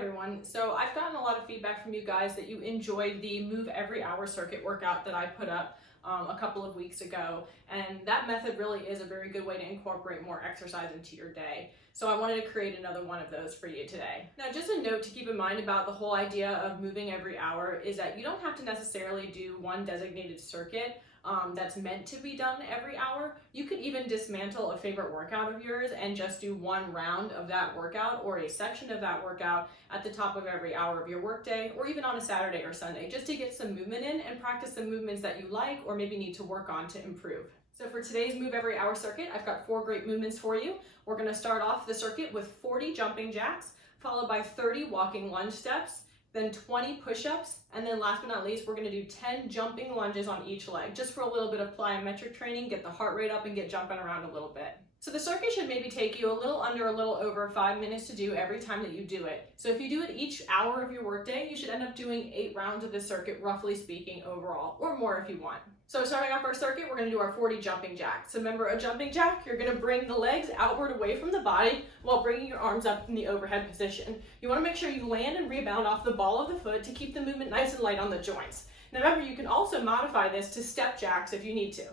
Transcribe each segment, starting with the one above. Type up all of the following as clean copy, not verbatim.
everyone. So I've gotten a lot of feedback from you guys that you enjoyed the Move Every Hour circuit workout that I put up a couple of weeks ago. And that method really is a very good way to incorporate more exercise into your day. So I wanted to create another one of those for you today. Now, just a note to keep in mind about the whole idea of moving every hour is that you don't have to necessarily do one designated circuit that's meant to be done every hour. You could even dismantle a favorite workout of yours and just do one round of that workout or a section of that workout at the top of every hour of your workday, or even on a Saturday or Sunday, just to get some movement in and practice some movements that you like or maybe need to work on to improve. So for today's Move Every Hour circuit, I've got 4 great movements for you. We're going to start off the circuit with 40 jumping jacks, followed by 30 walking lunge steps, then 20 push-ups, and then last but not least, we're going to do 10 jumping lunges on each leg, just for a little bit of plyometric training, get the heart rate up and get jumping around a little bit. So the circuit should maybe take you a little over 5 minutes to do every time that you do it. So if you do it each hour of your workday, you should end up doing 8 rounds of the circuit, roughly speaking, overall, or more if you want. So starting off our circuit, we're going to do our 40 jumping jacks. So remember, a jumping jack, you're going to bring the legs outward away from the body while bringing your arms up in the overhead position. You want to make sure you land and rebound off the ball of the foot to keep the movement nice and light on the joints. Now remember, you can also modify this to step jacks if you need to.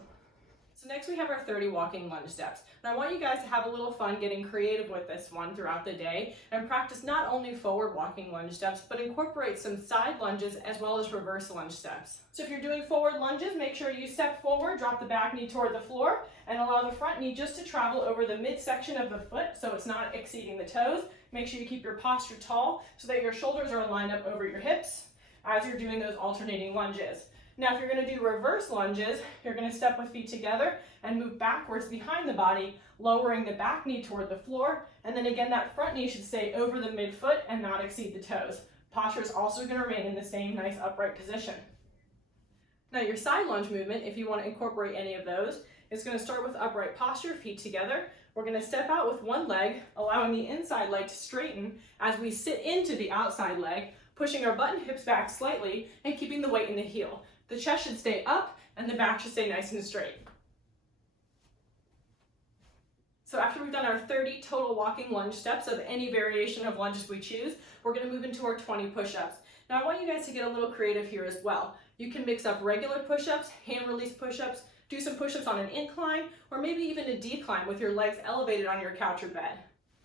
So next we have our 30 walking lunge steps. And I want you guys to have a little fun getting creative with this one throughout the day and practice not only forward walking lunge steps, but incorporate some side lunges as well as reverse lunge steps. So if you're doing forward lunges, make sure you step forward, drop the back knee toward the floor, and allow the front knee just to travel over the midsection of the foot so it's not exceeding the toes. Make sure you keep your posture tall so that your shoulders are lined up over your hips as you're doing those alternating lunges. Now, if you're going to do reverse lunges, you're going to step with feet together and move backwards behind the body, lowering the back knee toward the floor. And then again, that front knee should stay over the midfoot and not exceed the toes. Posture is also going to remain in the same nice upright position. Now, your side lunge movement, if you want to incorporate any of those, is going to start with upright posture, feet together. We're going to step out with one leg, allowing the inside leg to straighten as we sit into the outside leg, pushing our butt and hips back slightly and keeping the weight in the heel. The chest should stay up and the back should stay nice and straight. So after we've done our 30 total walking lunge steps of any variation of lunges we choose, we're going to move into our 20 push-ups. Now I want you guys to get a little creative here as well. You can mix up regular push-ups, hand release push-ups, do some push-ups on an incline, or maybe even a decline with your legs elevated on your couch or bed.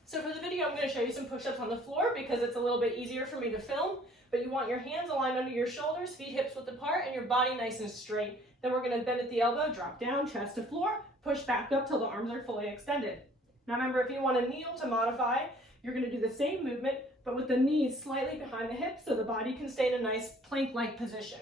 So for the video, I'm going to show you some push-ups on the floor because it's a little bit easier for me to film. But you want your hands aligned under your shoulders, feet hips width apart, and your body nice and straight. Then we're going to bend at the elbow, drop down, chest to floor, push back up till the arms are fully extended. Now remember, if you want to kneel to modify, you're going to do the same movement, but with the knees slightly behind the hips so the body can stay in a nice plank-like position.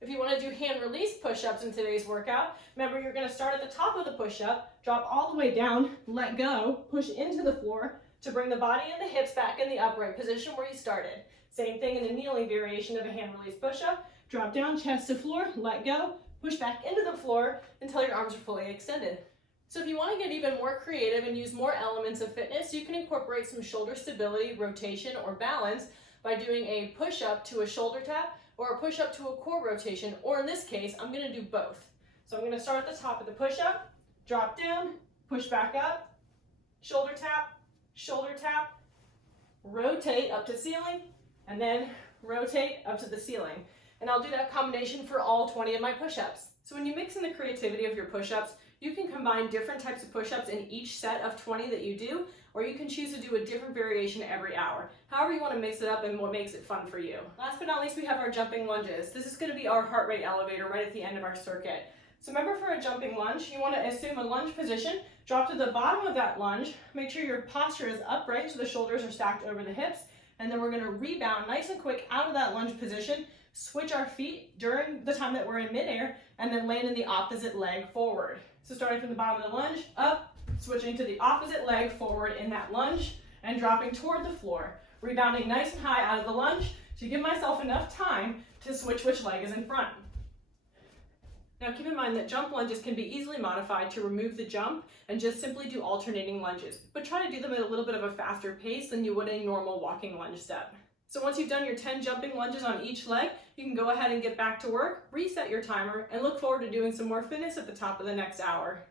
If you want to do hand release push-ups in today's workout, remember you're going to start at the top of the push-up, drop all the way down, let go, push into the floor to bring the body and the hips back in the upright position where you started. Same thing in the kneeling variation of a hand release push-up. Drop down, chest to floor, let go, push back into the floor until your arms are fully extended. So if you want to get even more creative and use more elements of fitness, you can incorporate some shoulder stability, rotation, or balance by doing a push-up to a shoulder tap or a push-up to a core rotation, or in this case, I'm going to do both. So I'm going to start at the top of the push-up, drop down, push back up, shoulder tap, rotate up to ceiling, and then rotate up to the ceiling. And I'll do that combination for all 20 of my push-ups. So when you mix in the creativity of your push-ups, you can combine different types of push-ups in each set of 20 that you do, or you can choose to do a different variation every hour. However you want to mix it up and what makes it fun for you. Last but not least, we have our jumping lunges. This is going to be our heart rate elevator right at the end of our circuit. So remember, for a jumping lunge, you want to assume a lunge position, drop to the bottom of that lunge, make sure your posture is upright so the shoulders are stacked over the hips, and then we're going to rebound nice and quick out of that lunge position, switch our feet during the time that we're in midair, and then land in the opposite leg forward. So starting from the bottom of the lunge, up, switching to the opposite leg forward in that lunge, and dropping toward the floor, rebounding nice and high out of the lunge to give myself enough time to switch which leg is in front. Now keep in mind that jump lunges can be easily modified to remove the jump and just simply do alternating lunges, but try to do them at a little bit of a faster pace than you would a normal walking lunge step. So once you've done your 10 jumping lunges on each leg, you can go ahead and get back to work, reset your timer, and look forward to doing some more fitness at the top of the next hour.